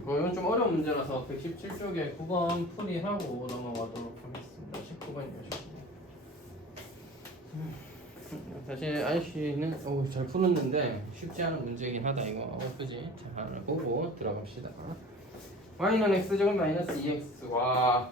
이건 좀 어려운 문제라서 117쪽에 9번 풀이하고 넘어가도록 하겠습니다. 19번이요. 사실 IC는 잘 풀었는데 쉽지 않은 문제이긴 하다 이거. 그지? 자, 하나 보고 들어갑시다. y는 x제곱 마이너스 2x. 와,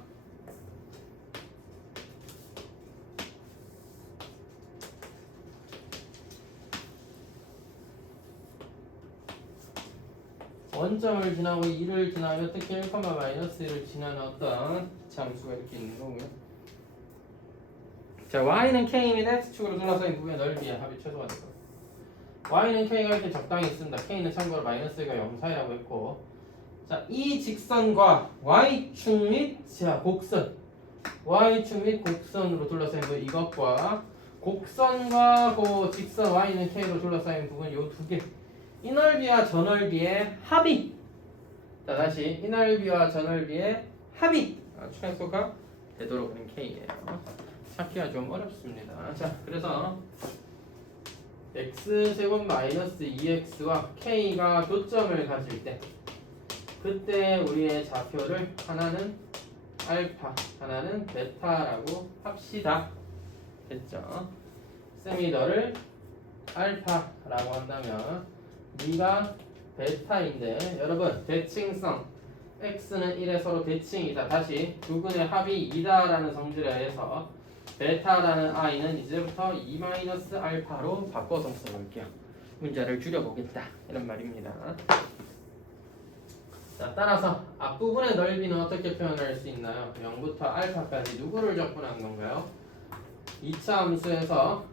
원점을 지나고 2를 지나면 특히 1, 마이너스 1을 지나는 어떤 함수가 이렇게 있는 거고요. 자, y는 k 및 x축으로 둘러싸인 부분의 넓이의 합이 최소가 될 거예요. y는 k가 이렇게 적당히 있습니다. k는 참고로 마이너스가 0 사이라고 했고, 자, 이 직선과 y축 및 곡선, y축 및 곡선으로 둘러싸인 부분 이것과 곡선과 그 직선 y는 k로 둘러싸인 부분 요 두 개, 이 넓이와 저 넓이의 합이, 자 다시 이 넓이와 저 넓이의 합이 최소가 되도록 하는 k예요. 찾기가 좀 어렵습니다. 자, 그래서 x제곱 마이너스 2x와 k가 교점을 가질 때, 그때 우리의 좌표를 하나는 알파, 하나는 베타라고 합시다. 됐죠? 쌤이 너를 알파라고 한다면 네가 베타인데, 여러분 대칭성 x는 1에 서로 대칭이다. 다시 두 근의 합이 2다라는 성질에 의해서 베타라는 i는 이제부터 2-알파로 바꿔서 써볼게요. 문자를 줄여보겠다 이런 말입니다. 자, 따라서 앞부분의 넓이는 어떻게 표현할 수 있나요? 0부터 알파까지 누구를 적분한 건가요? 2차 함수에서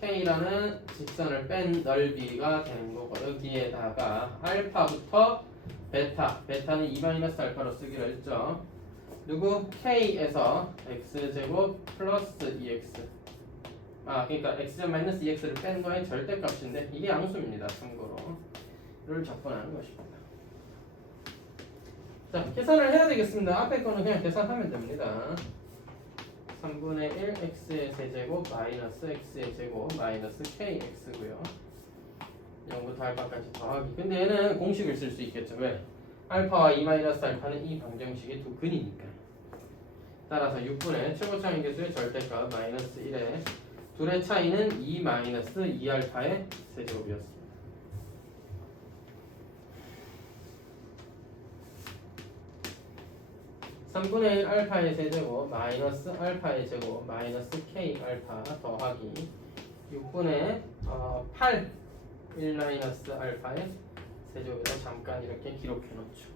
k라는 직선을 뺀 넓이가 되는 거고, 여기에다가 알파부터 베타, 베타는 2-알파로 쓰기로 했죠. 누구? k에서 x제곱 플러스 2x, 그러니까 x제곱 마이너스 2x를 뺀 거의 절대값인데 이게 양수입니다. 참고로 를 적분하는 것입니다. 자, 계산을 해야 되겠습니다. 앞에 거는 그냥 계산하면 됩니다. 3분의 1 x의 세제곱 마이너스 x의 제곱 마이너스 kx고요. 0부터 알파까지 더하기. 근데 얘는 공식을 쓸 수 있겠죠. 왜? 알파와 2-알파는 이 방정식의 두 근이니까. 따라서 6분의 최고차인 계수의 절대값 마이너스 1에 둘의 차이는 2-2알파의 세제곱이었습니다. 3분의 1 알파의 세제곱 마이너스 알파의 제곱 마이너스 k 알파 더하기 6분의 8 1-알파의 세제곱에다 잠깐 이렇게 기록해 놓죠.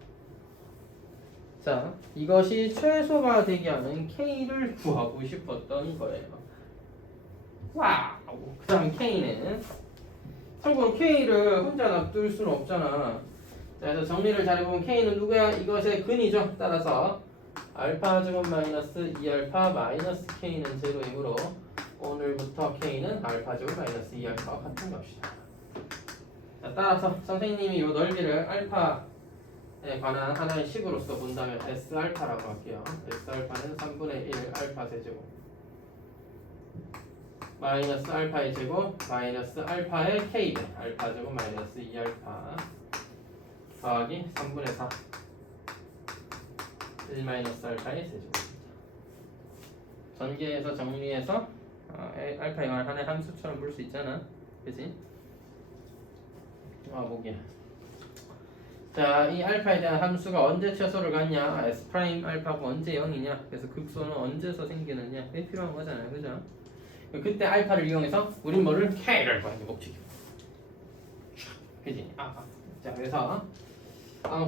자, 이것이 최소가 되게 하는 k를 구하고 싶었던 거예요. 와우. 그 다음 k는, 참고로 k를 혼자 놔둘 수는 없잖아. 자, 그래서 정리를 잘해보면 k는 누구야? 이것의 근이죠. 따라서 알파 제곱 마이너스 2알파 마이너스 k는 제로이므로 오늘부터 k는 알파 제곱 마이너스 2알파와 같은 값이다. 자, 따라서 선생님이 이 넓이를 알파에 관한 하나의 식으로서 본다면 S알파라고 할게요. S알파는 3분의 1 알파 세제곱 마이너스 알파의 제곱 마이너스 알파의 k배 알파 제곱 마이너스 2알파 더하기 3분의 4 1-알파의 세제곱입니다. 전개해서 정리해서 알파에 관한 하나의 함수처럼 볼 수 있잖아. 그치? 보기야. 자, 이 알파에 대한 함수가 언제 최소를 갖냐? S 프라임 알파가 언제 0이냐? 그래서 극소는 언제서 생기느냐? 그게 필요한 거잖아요. 그죠? 그때 알파를 이용해서 우린 뭐를? K를 구하는 게 목적이야. 그지? 자, 그래서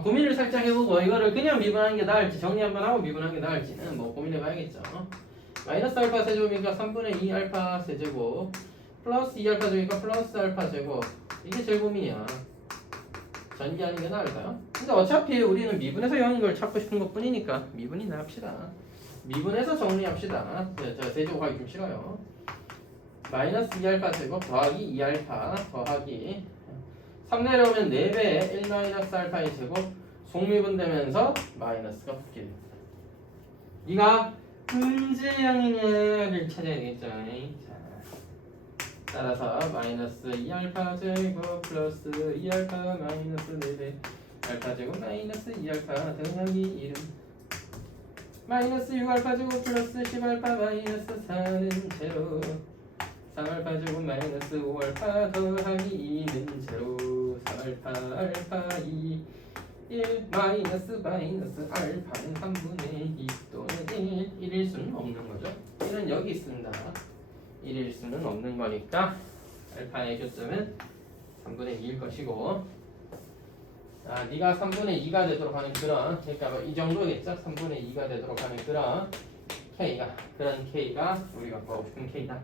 고민을 살짝 해보고 이거를 그냥 미분하는 게 나을지 정리 한번 하고 미분하는 게 나을지는 뭐 고민해봐야겠죠. 마이너스 알파 세제곱이니까 3분의 2 알파 세제곱 플러스 2 알파 제곱이니까 플러스 알파 제곱, 이게 제일 고민이야. 전개하는 게 나을까요? 근데 어차피 우리는 미분해서 0인 걸 찾고 싶은 것 뿐이니까 미분이나 합시다. 미분해서 정리합시다. 자, 세제곱하기 좀 싫어요. 마이너스 2알파 제곱 더하기 2알파 더하기 3 내려오면 4배의 1-알파의 제곱 속미분되면서 마이너스가 붙게 됩니다. 네가 문제형이냐를 찾아야 되겠죠. 자, 따라서 마이너스 2알파 제곱 플러스 2알파 마이너스 4배 알파 제곱 마이너스 2알파 더하기 1은 마이너스 6알파 제곱 플러스 10알파 마이너스 4는 제로 3알파 제곱 마이너스 5알파 더하기 2는 제로 4알파 알파 2 1 마이너스 알파는 3분의 2 또는 1일 수는 없는 거죠. 1은 여기 있습니다. 1일 수는 없는 거니까 알파의 교점은 3분의 2일 것이고, 자, 네가 3분의 2가 되도록 하는 그런, 그러니까 뭐 이 정도겠죠? 3분의 2가 되도록 하는 그런 K가 우리가 구하고 싶은 K다.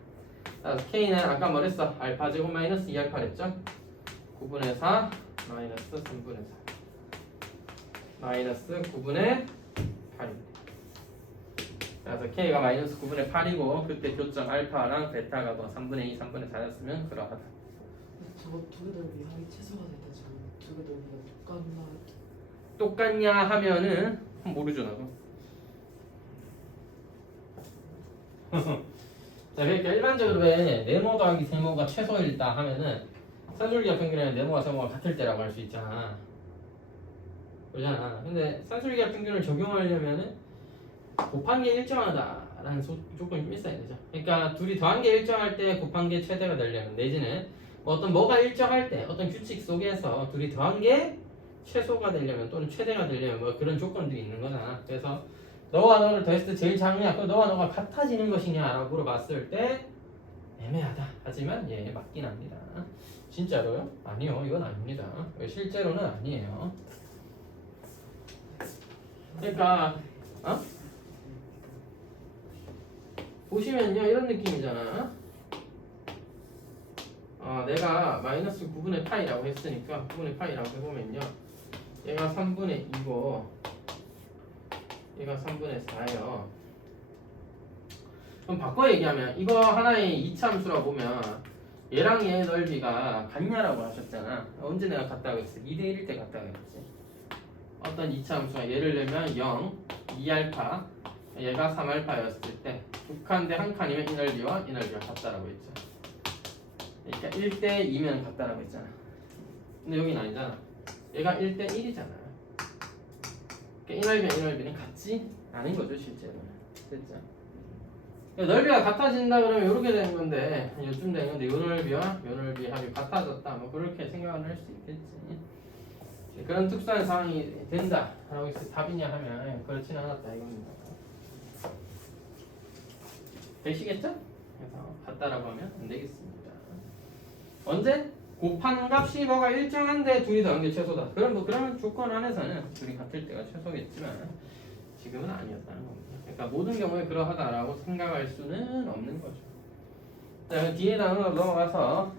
따라서 K는 아까 뭐랬어? 알파 제곱 마이너스 2알파랬죠? 9분의 4 마이너스 3분의 4 마이너스 9분의 8입니다. 그래서 K가 마이너스 9분의 8이고 그때 교점 알파랑 베타가 뭐 3분의 2, 3분의 4였으면 그러하다. 저거 두 개 넓이 합이 최소가 됐다. 지금 두 개 넓이가 똑같나? 똑같냐 하면은 모르죠 나도. 자, 그러니까 일반적으로 왜 네모 더하기 세모가 최소일다 하면은 산술기와 평균에는 네모와 세모가 같을 때라고 할 수 있잖아. 그러잖아. 근데 산술기와 평균을 적용하려면은 곱한 게 일정하다라는 조건이 좀 있어야 되죠. 그러니까 둘이 더한 게 일정할 때 곱한 게 최대가 되려면, 내지는 뭐가 일정할 때 어떤 규칙 속에서 둘이 더한 게 최소가 되려면 또는 최대가 되려면 뭐 그런 조건들이 있는 거잖아. 그래서 너와 너를 더했을 때 제일 작냐, 또 너와 너가 같아지는 것이냐라고 물어봤을 때 애매하다. 하지만 예, 맞긴 합니다. 진짜로요? 아니요, 이건 아닙니다. 실제로는 아니에요. 그러니까 보시면요, 이런 느낌이잖아. 내가 마이너스 9분의 파이라고 했으니까 9분의 파이라고 해보면요, 얘가 3분의 2고 얘가 3분의 4예요. 그럼 바꿔 얘기하면 이거 하나의 이차함수라고 보면 얘랑 얘의 넓이가 같냐라고 하셨잖아. 언제 내가 같다고 했어? 2대1일 때 같다고 했지. 어떤 이차함수가 예를 들면 0, 2알파, 얘가 3알파였을 때 두 칸 대 한 칸이면 이 넓이가 같다라고 했죠. 그러니까 1대 2면 같다라고 했잖아. 근데 여긴 아니잖아. 얘가 1대 1이잖아. 그러니까 이 넓이는 같지 않은 거죠, 실제로는. 됐죠? 그러니까 넓이가 같아진다 그러면 이렇게 되는 건데, 요쯤 되는 건데, 요 넓이와 요 넓이 합이 같아졌다. 뭐 그렇게 생각을 할 수 있겠지. 그런 특수한 상황이 된다라고 해서 답이냐 하면 그렇진 않았다 이겁니다. 되시겠죠? 그래서 같다라고 하면 안 되겠습니다. 언제? 곱한 값이 뭐가 일정한데 둘이 더한 게 최소다. 그런 조건 안에서는 둘이 같을 때가 최소겠지만 지금은 아니었다는 겁니다. 그러니까 모든 경우에 그러하다라고 생각할 수는 없는 거죠. 자, 뒤에 단어로 넘어가서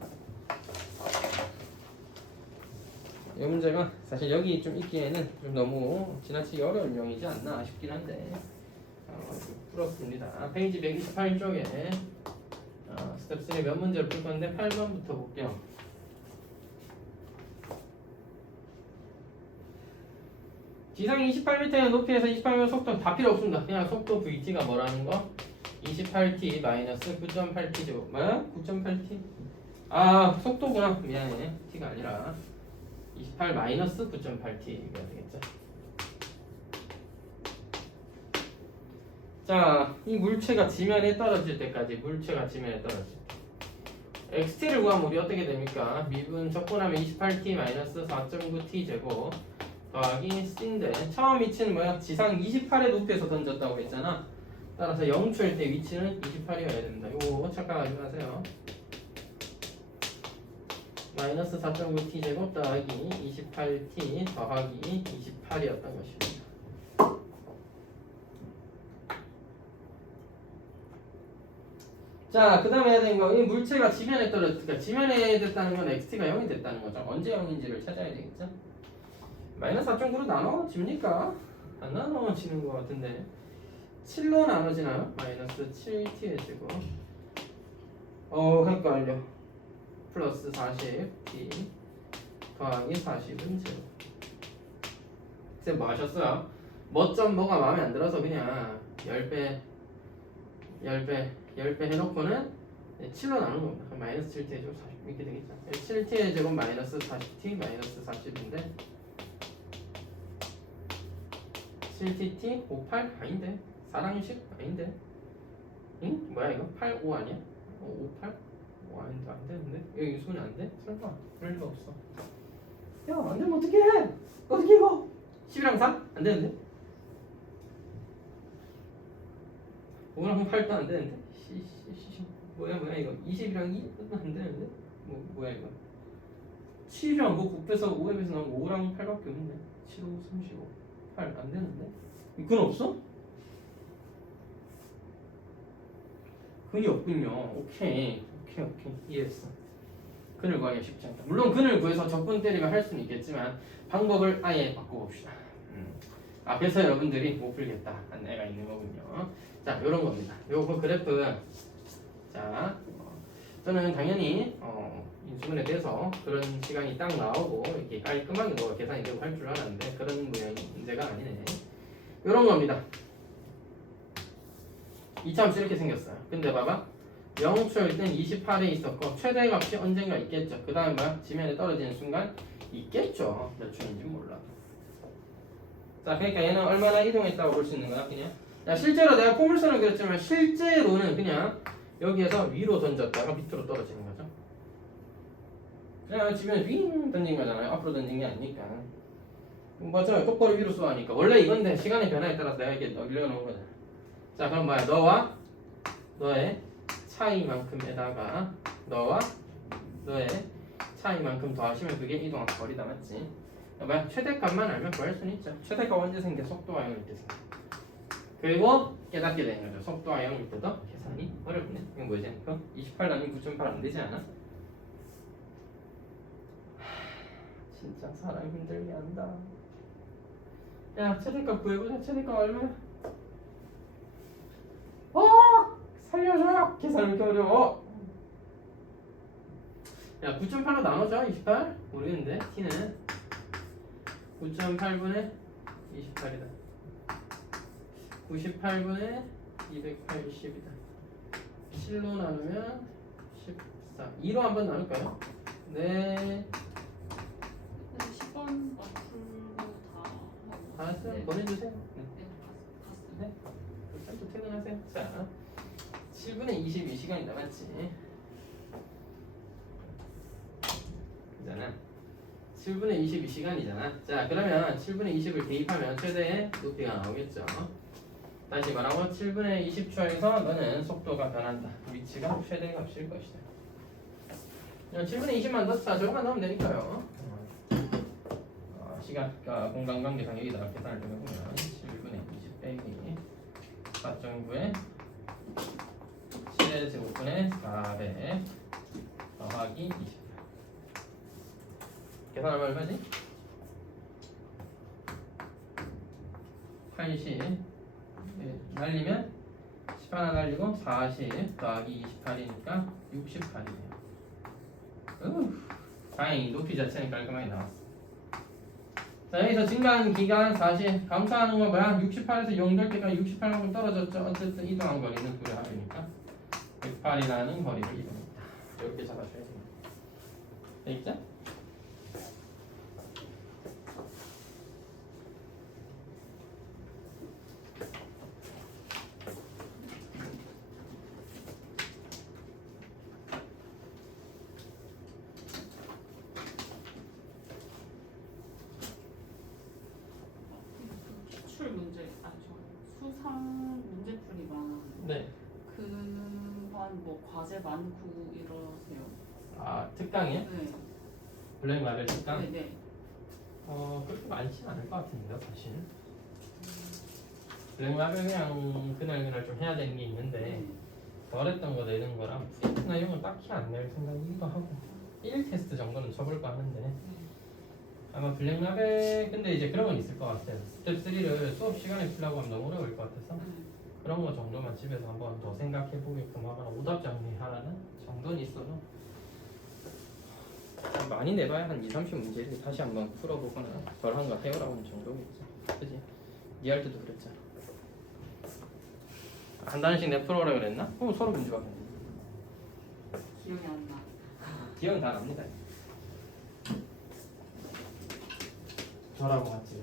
이 문제가 사실 여기 좀 있기에는 좀 너무 지나치게 어려운 용이지 않나 싶긴 한데 풀었습니다. 페이지 128쪽에 스텝 3 몇 문제를 풀 건데 8번부터 볼게요. 지상 28m의 높이에서 28m 속도 다 필요 없습니다. 그냥 속도 VT가 뭐라는 거? 28t 마이너스 9.8t죠. 뭐야? 9.8t? 아, 속도구나. 미안해. t가 아니라 28 마이너스 9.8t가 되겠죠. 자, 이 물체가 지면에 떨어질 때까지, 물체가 지면에 떨어질 때 xt를 구하면 우리 어떻게 됩니까? 미분 적분하면 28t 마이너스 4.9t 제곱 더하기 c인데, 처음 위치는 뭐야? 지상 28의 높이에서 던졌다고 했잖아. 따라서 0초일 때 위치는 28이어야 됩니다. 이거 착각하지 마세요. 마이너스 4.9t 제곱 더하기 28t 더하기 28이었던 것입니다. 자, 그 다음에 해야 되는 거, 이 물체가 지면에 떨어졌으니까 지면에 됐다는 건 xt가 0이 됐다는 거죠. 언제 0인지를 찾아야 되겠죠. 마이너스 4.9로 나눠집니까? 안 나눠지는 것 같은데 7로 나눠지나요? 마이너스 7t의 제곱 헷갈려. 플러스 40t 더하기 40은 제곱. 쌤 뭐 하셨어요? 뭐가 마음에 안 들어서 그냥 10배 해놓고는 7로 나누는 겁니다. 그럼 마이너스 7t의 제곱 40 이렇게 되겠죠. 7t의 제곱 마이너스 40t 마이너스 40인데 7tt 58 아닌데 4랑10 아닌데 응? 뭐야 이거? 8, 5 아니야? 58? 5 아닌데 안 되는데? 여기 손이 안 돼? 설마 그럴 리가 없어. 야 안 되면 어떻게 해? 어떻게 이거? 10이랑 3? 안 되는데? 5랑 8도 안 되는데? 뭐야 이거? 20이랑 2도 안 되는데? 뭐야 이거? 7이랑 뭐 곱해서 5에 비해서 나온 거 5랑 8밖에 없는데 7, 5, 35, 8 안 되는데? 그건 없어? 근이 없군요. 오케이 이해했어. 근을 구하기가 쉽지 않다. 물론 근을 구해서 적분 때리면 할 수는 있겠지만 방법을 아예 바꿔봅시다. 앞에서 여러분들이 못 풀겠다 안내가 있는 거군요. 자 요런 겁니다. 요거 그래프 자 저는 당연히 인수분해 돼서 그런 시간이 딱 나오고 이렇게 깔끔하게 뭐 계산이 되고 할 줄 알았는데 그런 모양의 문제가 아니네. 요런 겁니다. 2차함수 이렇게 생겼어요. 근데 봐봐 0초일 땐 28에 있었고 최대값이 언젠가 있겠죠. 그 다음에 뭐야? 지면에 떨어지는 순간 있겠죠. 몇 초인지 몰라. 자 그러니까 얘는 얼마나 이동했다고 볼 수 있는 거야 그냥. 야 실제로 내가 포물선을 그렸지만 실제로는 그냥 여기에서 위로 던졌다가 밑으로 떨어지는 거죠. 그냥 지면에 윙 던진 거잖아요. 앞으로 던진 게 아니니까. 맞아요. 똑바로 위로 쏘아니까 원래 이건데 시간의 변화에 따라서 내가 이렇게 늘려놓은 거잖아. 자 그럼 뭐야? 너와 너의 차이만큼에다가 너와 너의 차이만큼 더하시면 그게 이동한 거리다 맞지? 뭐야? 최대값만 알면 구할 수는 있죠. 최대값 언제 생겨? 속도와 0일 때 생겨. 그리고 깨닫게 되는 거죠. 속도와 0일 때도 계산이 어렵네. 이건 뭐지? 28 나누기 9.8 안 되지 않아? 진짜 사람 힘들게 한다. 야 최대값 구해보자. 최대값 얼마야? 살려줘! 계산 이렇게 어려워. 야 9.8로 나눠줘 28? 모르겠는데 t는 9.8분의 28이다 98분의 280이다 7로 나누면 14 2로 한번 나눌까요? 네. 근데 10번 풀고 다 알았어요. 네. 보내주세요. 갔어요. 네. 또 퇴근하세요. 자 7분의 22시간이 남았지 그잖아. 7분의 22시간이잖아. 자 그러면 7분의 20을 대입하면 최대의 높이가 나오겠죠. 다시 말하고 7분의 20초에서 너는 속도가 변한다. 위치가 최대값일 것이다. 그냥 7분의 20만 넣자. 저것만 넣으면 되니까요. 시간 공간 관계상 여기다가 계산을 좀 해보면 7분의 20 빼기 4.9에 7의 제곱분의 4배 더하기 20 계산하면 얼마지? 80 날리면 10 하나 날리고 40 더하기 28이니까 68이네요. 다행히 높이 자체는 깔끔하게 나왔어. 자 여기서 증가하는 기간 40 감소하는 건 뭐야? 68에서 0 될 때까지 68만큼 떨어졌죠. 어쨌든 이동한 거리는 둘의 합이니까 108이라는 거리를 이동했다. 이렇게 잡아줘야 됩니다. 되겠죠? 기출 문제 아니 저 수상 문제풀이만 네. 그만 뭐 과제 많고 이러세요? 아 특강이요? 네. 블랙 라벨 특강? 네네. 그렇게 많지 않을 것 같은데 사실. 블랙 라벨 그냥 그날 좀 해야 되는 게 있는데 네. 덜 했던 거 내는 거랑 프린트나 이런 건 딱히 안 낼 생각이기도 하고 1 테스트 정도는 쳐볼까 하는데 아마 블랙 라벨 근데 이제 그런 건 있을 것 같아요. 스텝 3를 수업 시간에 풀려고 하면 너무 어려울 것 같아서 그런 거 정도만 집에서 한번 더 생각해 보게끔 하거나 오답 정리하라는 정도는 있어도 많이 내봐야 한 2, 30문제를 다시 한번 풀어보거나 덜한 거 해오라고 하는 정도겠죠. 그지? 니 할 때도 그랬잖아. 한 단씩 내 풀어오라 그랬나? 서로 문제 받겠네. 기억이 안 나. 기억은 다 납니다. 저라고 같이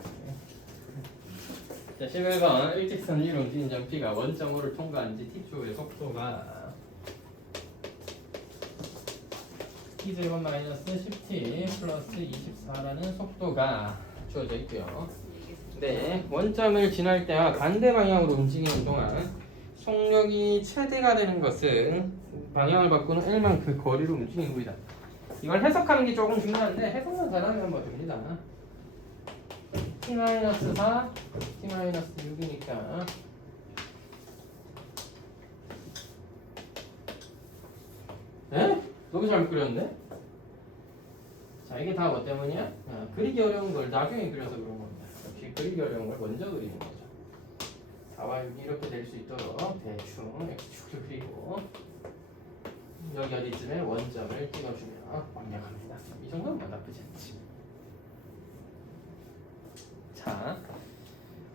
자, 11번 일직선 위로 움직이는 점 P가 원점으로 통과한 지 T초의 속도가 T0 마이너스 10T 플러스 24라는 속도가 주어져 있고요. 네, 원점을 지날 때와 반대 방향으로 움직이는 동안 속력이 최대가 되는 것은 방향을 바꾸는 L만큼 거리로 움직이는 겁니다. 이걸 해석하는 게 조금 중요한데 해석만 잘하면 뭐 됩니다. T-4, T-6이니까 에? 너무 잘못 그렸는데? 자, 이게 다 뭐 때문이야? 그리기 어려운 걸 나중에 그려서 그런 겁니다. 역시 그리기 어려운 걸 먼저 그리는 거죠. 4와 6이 이렇게 될 수 있도록 대충 X축을 그리고 여기 어디쯤에 원점을 찍어주면 완벽합니다. 이 정도는 뭐 나쁘지 않지. 자,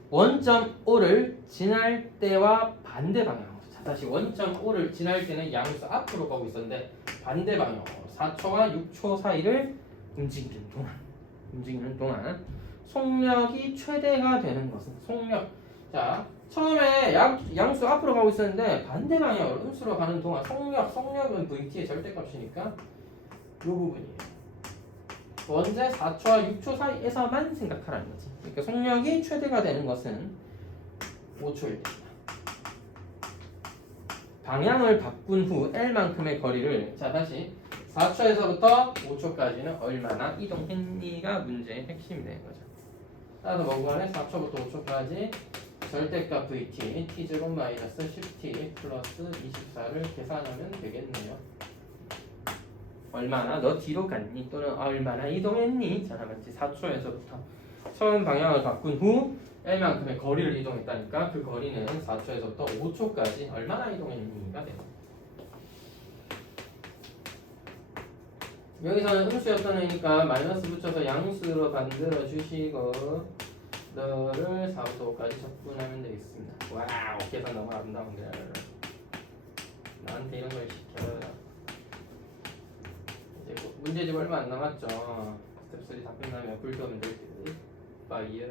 원점 O를 지날 때와 반대 방향으로. 자, 다시 원점 O를 지날 때는 양수 앞으로 가고 있었는데 반대 방향으로 4초와 6초 사이를 움직이는 동안 속력이 최대가 되는 것은 속력. 자, 처음에 양수 앞으로 가고 있었는데 반대 방향으로 음수로 가는 동안 속력은 VT의 절대값이니까 이 부분이에요. 원제 4초와 6초 사이에서만 생각하라는 거지. 그러니까 속력이 최대가 되는 것은 5초일 때입니다. 방향을 바꾼 후 L만큼의 거리를, 자 다시 4초에서부터 5초까지는 얼마나 이동했니가 문제의 핵심이 되는 거죠. 따라서 뭐구간에 4초부터 5초까지 절대값 VT T0 마이너스 10T 플러스 24를 계산하면 되겠네요. 얼마나 너 뒤로 갔니? 또는 얼마나 이동했니? 자, 맞지? 4초에서부터 처음 방향을 바꾼 후 L만큼의 거리를 이동했다니까 그 거리는 4초에서부터 5초까지 얼마나 이동했니가 돼요. 여기서는 음수였던 애니까 마이너스 붙여서 양수로 만들어 주시고 너를 4부터 5까지 적분하면 되겠습니다. 와우, 계산 너무 아름다운데 나한테 이런 걸 시켜. 이제 문제집 얼마 안 남았죠. 스텝 3 다 끝나면 불 끄면 될 듯. 파이어.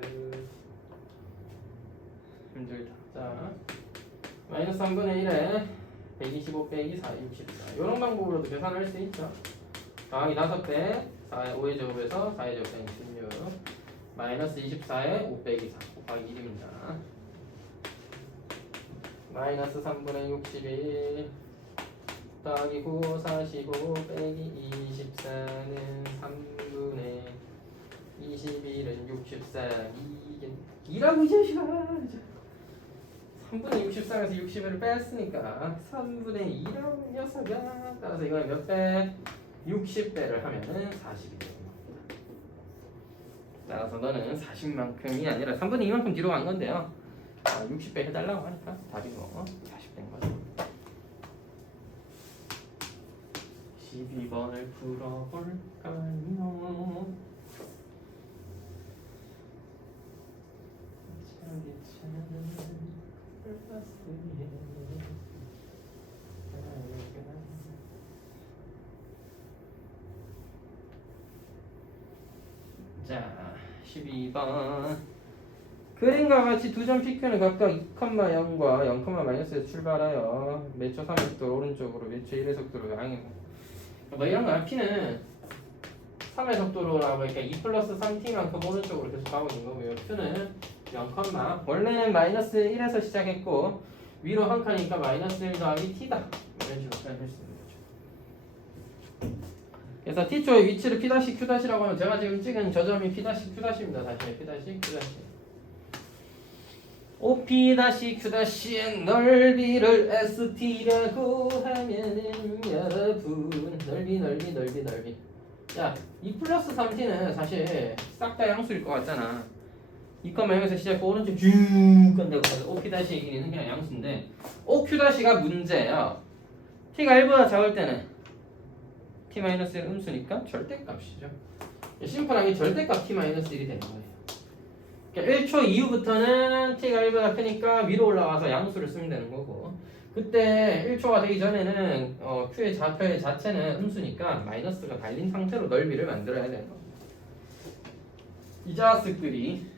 힘들다. 자, 마이너스 3분의 1에 125 빼기 4, 64. 이런 방법으로도 계산을 할 수 있죠. 더하기 5배, 5의 제곱에서 4의 제곱은 16. 마이너스 24에 5 빼기 4 곱하기 1입니다. 마이너스 3분의 61 더하기 9, 45 빼기 24는 3분의 21은 64. 이라고 이 자식아. 3분의 64에서 61을 뺐으니까 3분의 2라고 녀석아. 따라서 이거는 몇 배? 60배를 하면은 40이 되는 겁니다. 따라서 너는 40만큼이 아니라 3분의 2만큼 뒤로 간 건데요. 60배 해달라고 하니까 답이 뭐 40배인 거죠. 12번을 풀어볼까요? 자, 12번 그림과 같이 두 점 PQ는 각각 2,0과 0,-에서 출발하여 매초 3의 속도로 오른쪽으로 매초 1의 속도로 양이고 뭐 이런 거야. P는 3의 속도로라고 하니까 2 플러스 3T만큼 오른쪽으로 계속 가고 있는 거고요. Q는 0, 원래는 마이너스 1에서 시작했고 위로 한 칸이니까 마이너스 1 더하기 T다. 이런 식으로 표현할 수 있는 거죠. 그래서 T초의 위치를 P-Q'라고 하면 제가 지금 찍은 저 점이 P-Q'입니다. 다시 P-Q'. OP-Q'의 넓이를 ST라고 하면은 여러분 넓이. 야, 2 플러스 3T는 사실 싹 다 양수일 것 같잖아. 2,0에서 시작하고 오른쪽 쭉 간다고 해서 OP-의 길이는 그냥 양수인데 OQ-가 문제예요. T가 1보다 작을 때는 T-1은 음수니까 절대값이죠. 심플하게 절대값 T-1이 되는 거예요. 그러니까 1초 이후부터는 T가 1보다 크니까 위로 올라와서 양수를 쓰면 되는 거고 그때 1초가 되기 전에는 Q의 좌표의 자체는 음수니까 마이너스가 달린 상태로 넓이를 만들어야 되는 겁니다. 이 자식들이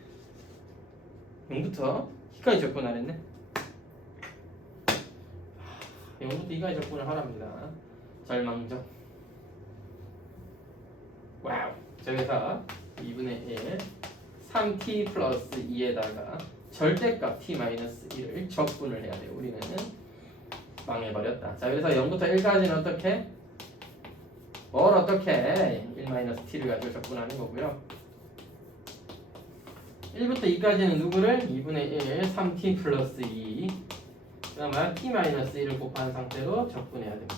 0부터 2까지 접근을 했네. 0부터 2까지 접근을 하랍니다. 절망적. 와우. 저기서 2분의 1 3t 플러스 2에다가 절대값 t-1을 적분을 해야 돼요. 우리는 망해버렸다. 자, 그래서 0부터 1까지는 어떻게? 뭘 어떻게? 1-t를 가지고 적분하는 거고요. 1부터 2까지는 누구를? 2분의 1 3t 플러스 2 그다음에 t-1을 곱한 상태로 적분해야 됩니다.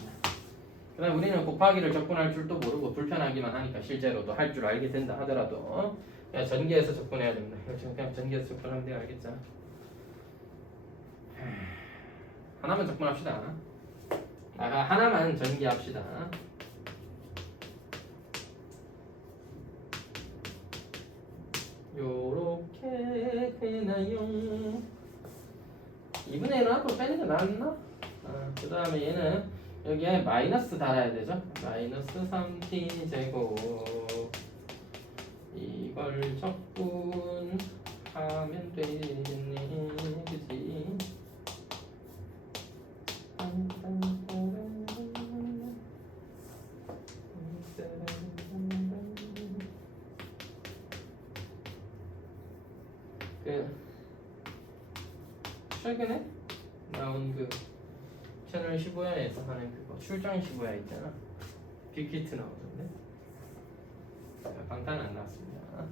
그 다음 우리는 곱하기를 적분할 줄도 모르고 불편하기만 하니까 실제로도 할 줄 알게 된다 하더라도 그냥 전개해서 적분해야 됩니다. 지금 그냥 전개해서 적분하면 돼요. 알겠죠? 하나만 적분합시다. 하나만 전개합시다. 요렇게 되나요? 2분의 1은 앞으로 빼는 게 낫나? 그 다음에 얘는 여기에 마이너스 달아야 되죠? 마이너스 3t 제곱 이걸 적분하면 되겠네. 그치? 최근에 나온 그 채널 15야에서 하는 그거 출장 15야 있잖아. 빅히트 나오던데. 방탄 안 나왔습니다.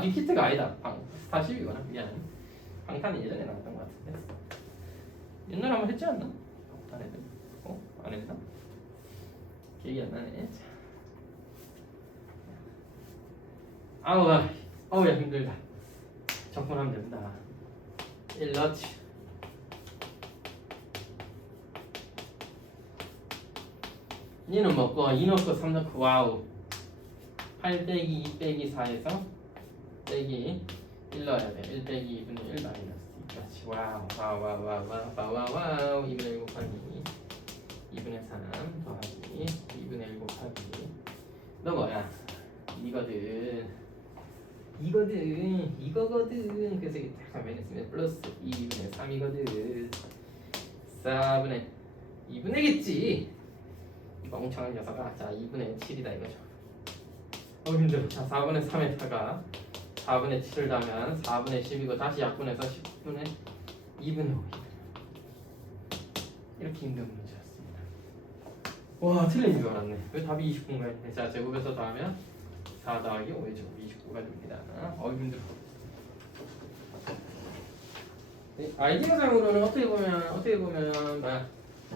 빅히트가 아니다. 스타 10이구나. 미안. 방탄은 예전에 나왔던 것 같은데. 옛날에 한번 했지 않나? 안 했나? 안 했나? 기억이 안 나네. 야 힘들다. 적분하면 됩니다. 1넣지. 얘는 먹고 2 넣고 3 넣고 와우 8 빼기 2 빼기 4에서 빼기 1 넣어야 돼. 1 빼기 2분의 1 마이너스 2까지 와우 2분의 1 곱하기 2분의 3 더하기 2분의 1 곱하기 너 뭐야? 이거거든. 그래서 이게 딱 하면 있으면 플러스 2분의 3이거든. 4분의 2분의겠지. 멍청한 녀석아. 자, 2분의 7이다 이거죠. 힘들어. 자, 4분의 3에다가 4분의 7을 더하면 4분의 10이고 다시 약분해서 10분의 2분의 5. 이렇게 힘든 문제였습니다. 와, 틀린 줄 알았네. 왜 답이 29인가 했네. 자, 제곱해서 더하면 4 더하기 5의 제곱 29가 됩니다. 힘들어. 아이디어상으로는 어떻게 보면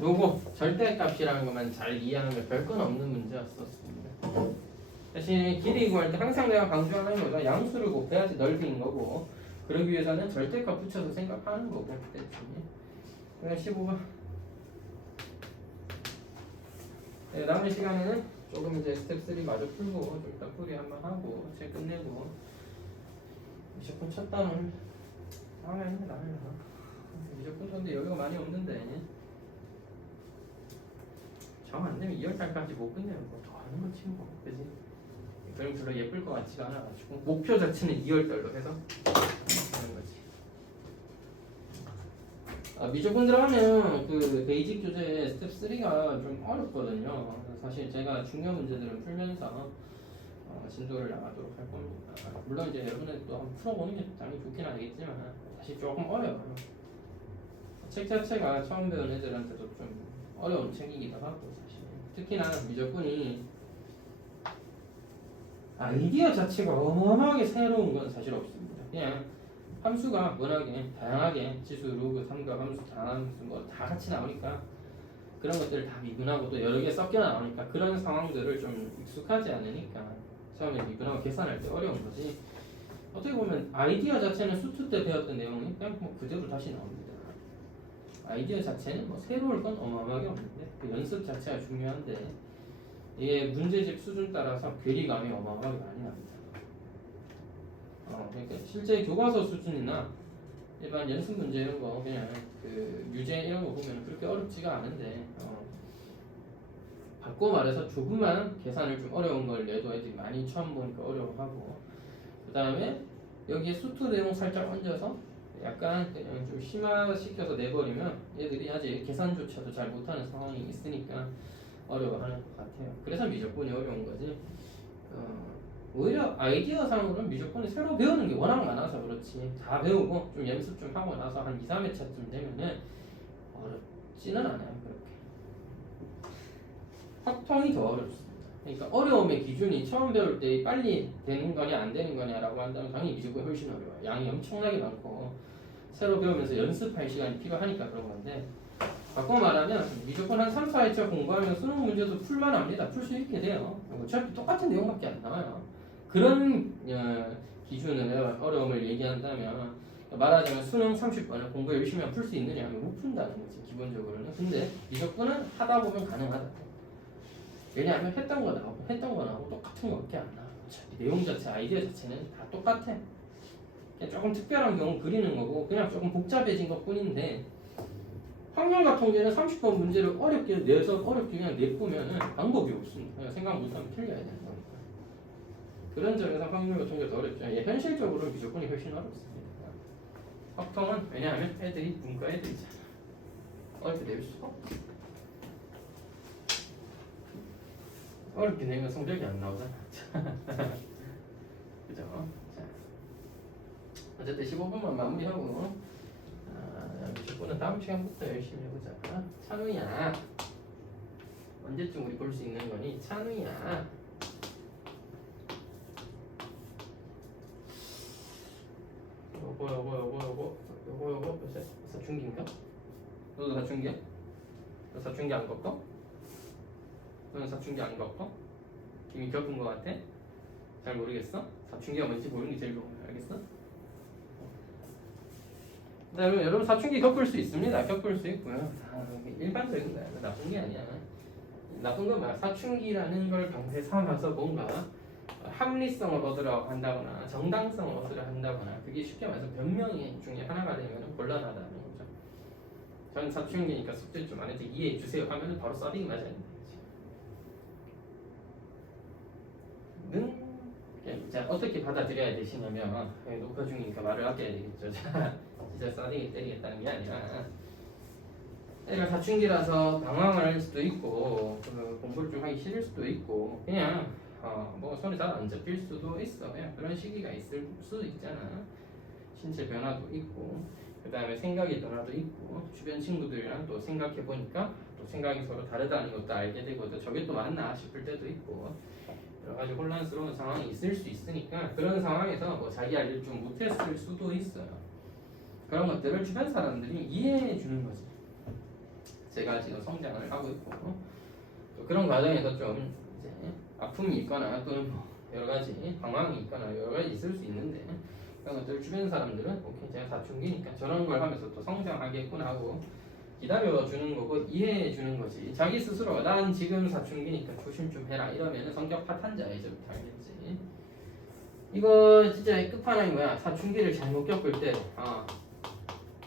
요거 절대값이라는 것만 잘 이해하면 별건 없는 문제였었습니다. 대신 길이 구할 때 항상 내가 강조하는 거가 양수를 곱해야지 넓이인 거고 그러기 위해서는 절대값 붙여서 생각하는 거고 그래서 15번 남은 시간에는 조금 이제 스텝 3 마저 풀고 좀 일단 풀이 한번 하고 책 끝내고 무조건 첫 단원 나는 무조건 쳤는데 여유가 많이 없는데 정 안되면 2월달까지 못 끝내면 뭐 더 하는 거지 뭐 그지? 그럼 별로 예쁠 것 같지가 않아가지고 목표 자체는 2월달로 해서 하는 거지. 미적분 들어가면 그 베이직 교재 스텝 3가 좀 어렵거든요. 사실 제가 중요한 문제들은 풀면서 진도를 나가도록 할 겁니다. 물론 이제 여러분들 또 한번 풀어보는 게 당연히 좋긴 하겠지만 사실 조금 어려워요. 책 자체가 처음 배운 애들한테도 좀 어려운 책이기도 하고 사실 특히나 미적분이 아이디어 자체가 어마어마하게 새로운 건 사실 없습니다. 그냥 함수가 워낙에 다양하게 지수, 로그, 삼각 함수, 다함수 뭐 다 같이 나오니까 그런 것들을 다 미분하고 또 여러 개 섞여 나오니까 그런 상황들을 좀 익숙하지 않으니까 처음에 미분하고 계산할 때 어려운 거지. 어떻게 보면 아이디어 자체는 수투 때 배웠던 내용이 그냥 뭐 그대로 다시 나옵니다. 아이디어 자체는 뭐 새로울 건 어마어마하게 없는데 그 연습 자체가 중요한데 이게 문제집 수준 따라서 괴리감이 어마어마하게 많이 납니다. 그러니까 실제 교과서 수준이나 일반 연습 문제 이런 거 그냥 그 유제 이런 거 보면 그렇게 어렵지가 않은데 바꿔 말해서 조금만 계산을 좀 어려운 걸 내도 애들이 많이 처음 보니까 어려워하고 그 다음에 여기에 수투 내용 살짝 얹어서 약간 그냥 좀 심화시켜서 내버리면 얘들이 아직 계산조차도 잘 못하는 상황이 있으니까 어려워하는 것 같아요. 그래서 미적분이 어려운 거지. 오히려 아이디어상으로는 미적분이 새로 배우는 게 워낙 많아서 그렇지. 다 배우고 좀 연습 좀 하고 나서 한 2, 3회차쯤 되면은 어렵지는 않아요. 그렇게. 확통이 더 어렵습니다. 그러니까 어려움의 기준이 처음 배울 때 빨리 되는 거냐 안 되는 거냐라고 한다면 당연히 미적분이 훨씬 어려워요. 양이 엄청나게 많고 새로 배우면서 연습할 시간이 필요하니까 그런 건데, 바꿔 말하면 미적분 한 3, 4회차 공부하면 수능 문제도 풀만 합니다. 풀 수 있게 돼요. 어차피 똑같은 내용밖에 안 나와요. 그런 기준으로 어려움을 얘기한다면 말하자면 수능 30번을 공부 열심히 하면 풀 수 있느냐 하면 못 푼다는 거지 기본적으로는. 근데 미적분은 하다 보면 가능하다. 왜냐하면 했던 거 나오고 똑같은 거밖에 안 나와. 어차피 내용 자체, 아이디어 자체는 다 똑같아. 그냥 조금 특별한 경우 그리는 거고 그냥 조금 복잡해진 것 뿐인데, 확률과 통계는 30번 문제를 어렵게 내서 어렵게 그냥 내쁘면 방법이 없습니다. 그냥 생각 못하면 틀려야 되는 거니까. 그런 점에서 확률과 통계가 더 어렵죠. 예, 현실적으로 미적분이 훨씬 어렵습니다. 확통은 왜냐하면 애들이 문과 애들이잖아. 어렵게 낼 수가 없어. 어렵게 내면 성적이 안 나오잖아. 그죠? 자, 어쨌든 15분만 마무리하고 미적분은 다음 시간부터 열심히 해보자. 찬우야, 언제쯤 우리 볼 수 있는 거니? 찬우야. 요거 사춘기인가? 너도 사춘기야? 너 사춘기 안 겪어? 너는 사춘기 안 겪어? 이미 겪은 거 같아? 잘 모르겠어? 사춘기가 뭔지 모르는 게 제일 좋은 거야. 알겠어? 네, 여러분 사춘기 겪을 수 있습니다. 겪을 수 있고요. 일반적인 거야. 나쁜 게 아니야. 나쁜 건 뭐야? 사춘기라는 걸 강세 삼아서 뭔가 합리성을 얻으려 한다거나 정당성을 얻으려 한다거나, 그게 쉽게 말해서 변명이 중에 하나가 되면 곤란하다는 거죠. 저는 사춘기니까 숙제 좀 안 해도 이해해 주세요 하면 바로 쏴딩 맞아야 된다. 자, 어떻게 받아들여야 되시냐면, 녹화 중이니까 말을 아껴야 되겠죠. 자, 진짜 쏴딩이 때리겠다는 게 아니라, 애가 사춘기라서 방황할 수도 있고 공부를 좀 하기 싫을 수도 있고 그냥 뭐 손에 잘 안 잡힐 수도 있어. 그냥 그런 시기가 있을 수도 있잖아. 신체 변화도 있고 그 다음에 생각의 변화도 있고 주변 친구들이랑 또 생각해 보니까 또 생각이 서로 다르다는 것도 알게 되고 또 저게 또 맞나 싶을 때도 있고 여러 가지 혼란스러운 상황이 있을 수 있으니까, 그런 상황에서 뭐 자기 할 일 좀 못했을 수도 있어요. 그런 것들을 주변 사람들이 이해해 주는 거지. 제가 지금 성장을 하고 있고 또 그런 과정에서 좀 이제 아픔이 있거나 또는 뭐 여러 가지 방황이 있거나 여러 가지 있을 수 있는데, 그런 것들 주변 사람들은 오케이 제가 사춘기니까 저런 걸 하면서 또 성장하겠구나 하고 기다려 주는 거고 이해해 주는 거지. 자기 스스로 난 지금 사춘기니까 조심 좀 해라 이러면은 성격 파탄자이죠. 알겠지? 이거 진짜 끝판왕인 거야. 사춘기를 잘못 겪을 때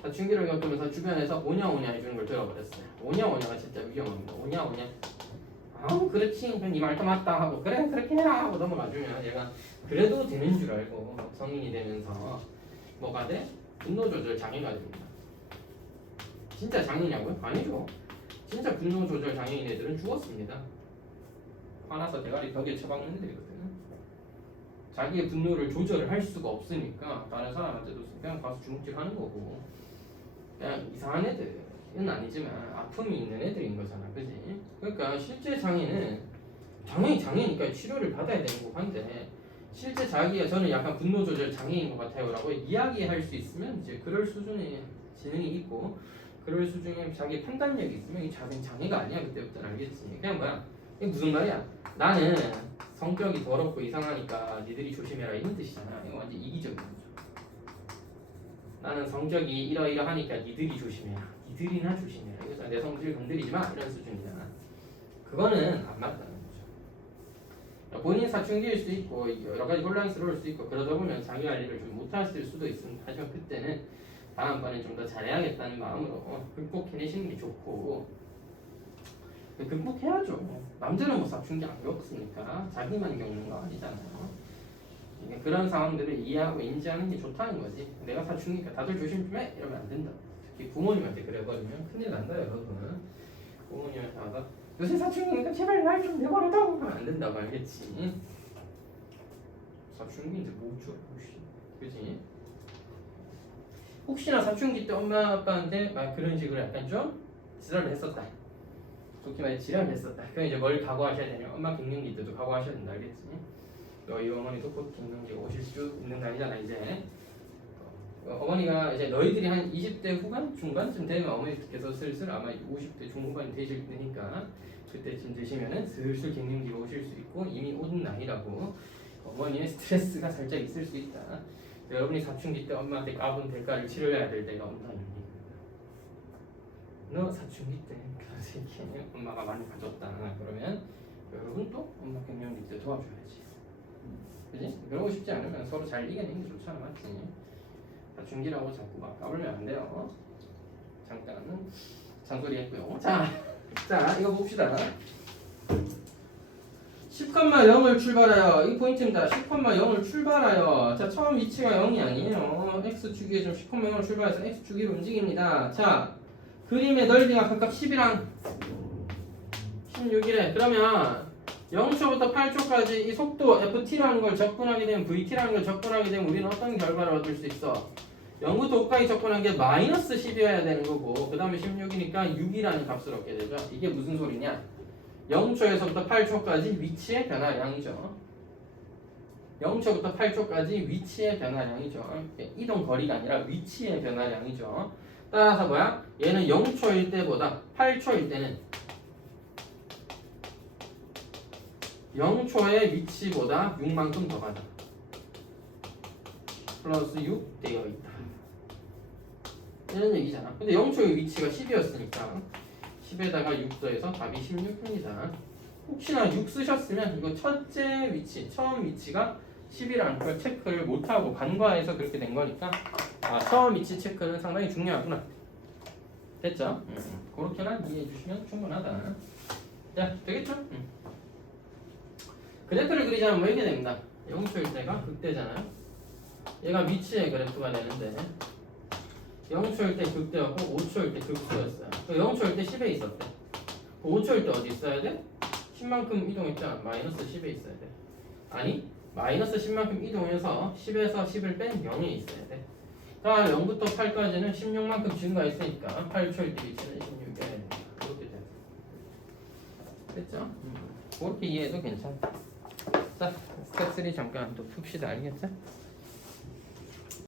사춘기를 겪으면서 주변에서 오냐오냐 해주는 걸 들어버렸어요. 오냐오냐가 진짜 위험합니다. 오냐오냐. 아우 그렇지, 네 말도 맞다 하고 그래 그렇게 해라 하고 넘어가주면 얘가 그래도 되는 줄 알고 성인이 되면서 뭐가 돼? 분노 조절 장애가 됩니다. 진짜 장애냐고요? 아니죠. 진짜 분노 조절 장애인 애들은 죽었습니다. 화나서 대가리 벽에 쳐박는 애들이거든. 자기의 분노를 조절을 할 수가 없으니까 다른 사람한테도 그냥 가서 주먹질 하는 거고, 그냥 이상한 애들은 아니지만 아픔이 있는 애들인 거잖아. 그지? 그러니까 실제 장애는 당연히 장애니까 치료를 받아야 되는 거고 한데, 실제 자기가 저는 약간 분노 조절 장애인 것 같아요 라고 이야기할 수 있으면 이제 그럴 수준의 지능이 있고 그럴 수준의 자기 판단력이 있으면 이 장애가 아니야. 그때부터는 알겠지. 그냥 뭐야, 이게 무슨 말이야? 나는 성격이 더럽고 이상하니까 니들이 조심해라 이런 뜻이잖아. 이거 완전 이기적인 거죠. 나는 성격이 이러이러하니까 니들이 조심해라. 니들이나 조심해라. 이거 내 성질 건드리지 마 이런 수준이잖아. 그거는 안 맞다는 거죠. 본인 사춘기일 수 있고 여러 가지 혼란스러울 수 있고 그러다 보면 자기 할 일을 좀 못하실 수도 있습니다. 하지만 그때는 다음번에 좀 더 잘해야겠다는 마음으로 극복해내시는 게 좋고, 극복해야죠. 남들은 뭐 사춘기 안 겪었으니까 자기만 겪는 거 아니잖아요. 그러니까 그런 상황들을 이해하고 인지하는 게 좋다는 거지. 내가 사춘기니까 다들 조심 좀 해! 이러면 안 된다. 특히 부모님한테 그래버리면 큰일 난다 여러분. 부모님한테 와서 요새 사춘기니까 제발 날 좀 내버려둬! 하면 안 된다고 알겠지. 사춘기인데 뭐죠? 그지? 혹시나 사춘기 때 엄마 아빠한테 막 그런 식으로 약간 좀 지랄을 했었다. 좋게 말해 지랄을 했었다. 그럼 이제 뭘 각오하셔야 되냐? 엄마 갱년기 때도 각오하셔야 된다. 알겠지? 너희 어머니도 곧 갱년기가 오실 수 있는 날이잖아 이제. 어머니가 이제 너희들이 한 20대 후반? 중반쯤 되면 어머니께서 슬슬 아마 50대 중후반이 되실 때니까 그때쯤 되시면은 슬슬 갱년기가 오실 수 있고 이미 온 나이라고 어머니의 스트레스가 살짝 있을 수 있다. 여러분이 사춘기 때 엄마한테 까분 대가를 치러야 될 때가 온다니. 너 사춘기 때 그런 새끼 엄마가 많이 가졌다. 그러면 여러분 또 엄마 갱년기 때 도와줘야지. 그지? 그러고 싶지 않으면 서로 잘 이겨내는 게 좋잖아. 맞지? 사춘기라고 자꾸 막 까불면 안 돼요. 잠깐 잔소리 했고요. 자 이거 봅시다. 10,0을 출발하여 이 포인트입니다. 10,0을 출발하여 자 처음 위치가 0이 아니에요. x축이 좀 10,0을 출발해서 x축위로 움직입니다. 자 그림의 넓이가 각각 10이랑 16이래. 그러면 0초부터 8초까지 이 속도 ft라는 걸 접근하게 되면 vt라는 걸 접근하게 되면 우리는 어떤 결과를 얻을 수 있어? 0부터 5까지 접근한 게 마이너스 10이어야 되는 거고 그 다음에 16이니까 6이라는 값을 얻게 되죠. 이게 무슨 소리냐? 0초에서부터 8초까지 위치의 변화량이죠. 0초부터 8초까지 위치의 변화량이죠. 이동 거리가 아니라 위치의 변화량이죠. 따라서 뭐야? 얘는 0초일 때보다 8초일 때는 0초의 위치보다 6만큼 더 가다. 플러스 6 되어 있다. 이런 얘기잖아. 근데 0초의 위치가 10이었으니까 10에다가 6 더해서 답이 16입니다. 혹시나 6 쓰셨으면 이거 첫째 위치, 처음 위치가 10이라는 걸 체크를 못하고 간과해서 그렇게 된 거니까 처음 위치 체크는 상당히 중요하구나. 됐죠? 그렇게나 이해해 주시면 충분하다. 자, 되겠죠? 그래프를 그리자면 뭐 이렇게 됩니다. 0초일 때가 극대잖아요. 얘가 위치의 그래프가 되는데 0초일 때 극대였고 5초일 때 극소였어요. 0초일 때 10에 있었대. 5초일 때 어디 있어야 돼? 10만큼 이동했잖아. 마이너스 10에 있어야 돼. 아니 마이너스 10만큼 이동해서 10에서 10을 뺀 0에 있어야 돼. 자 0부터 8까지는 16만큼 증가했으니까 8초일 때 위치는 16이어야 됩니다. 그렇게 돼. 됐죠? 그렇게 이해해도 괜찮다. 자 스텝 3 잠깐 또 풉시다. 알겠죠?